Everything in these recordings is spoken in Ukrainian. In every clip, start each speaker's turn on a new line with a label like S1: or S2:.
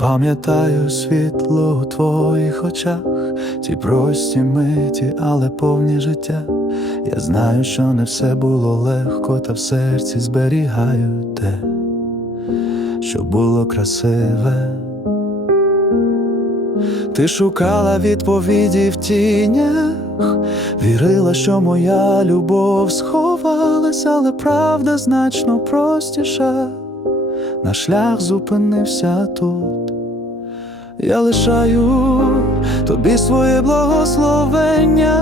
S1: пам'ятаю світло у твоїх очах, ті прості миті, але повні життя. Я знаю, що не все було легко, та в серці зберігаю те, що було красиве. Ти шукала відповіді в тінях, вірила, що моя любов сховалась, але правда значно простіша. Наш шлях зупинився тут. Я лишаю тобі своє благословення,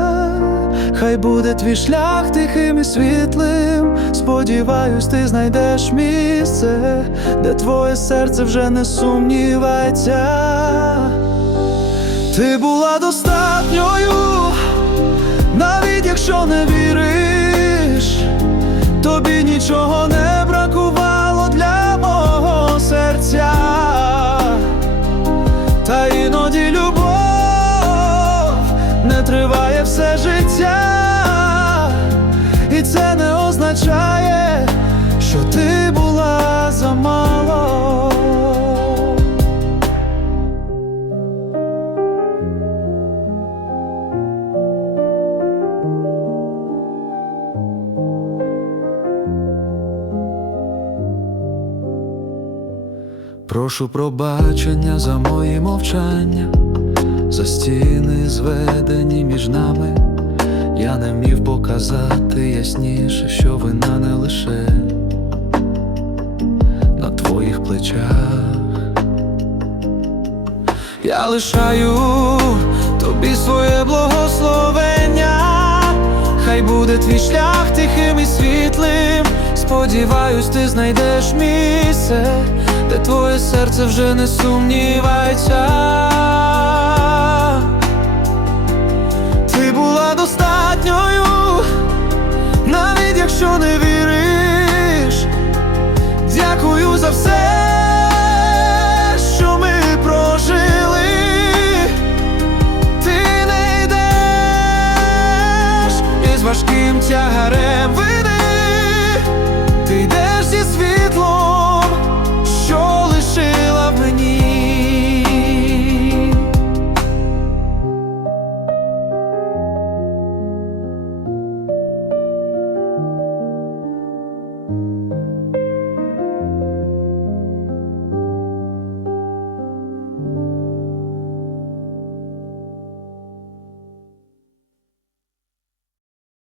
S1: хай буде твій шлях тихим і світлим. Сподіваюсь, ти знайдеш місце, де твоє серце вже не сумнівається. Ти була достатньою, любов не триває все життя, і це не означає, що ти була замало. Прошу пробачення за мої мовчання, за стіни зведені між нами. Я не вмів показати ясніше, що вина не лише на твоїх плечах. Я лишаю тобі своє благословення, хай буде твій шлях тихим і світлим. Сподіваюсь, ти знайдеш місце, де твоє серце вже не сумнівається. за все, що ми прожили, ти не йдеш із важким тягарем.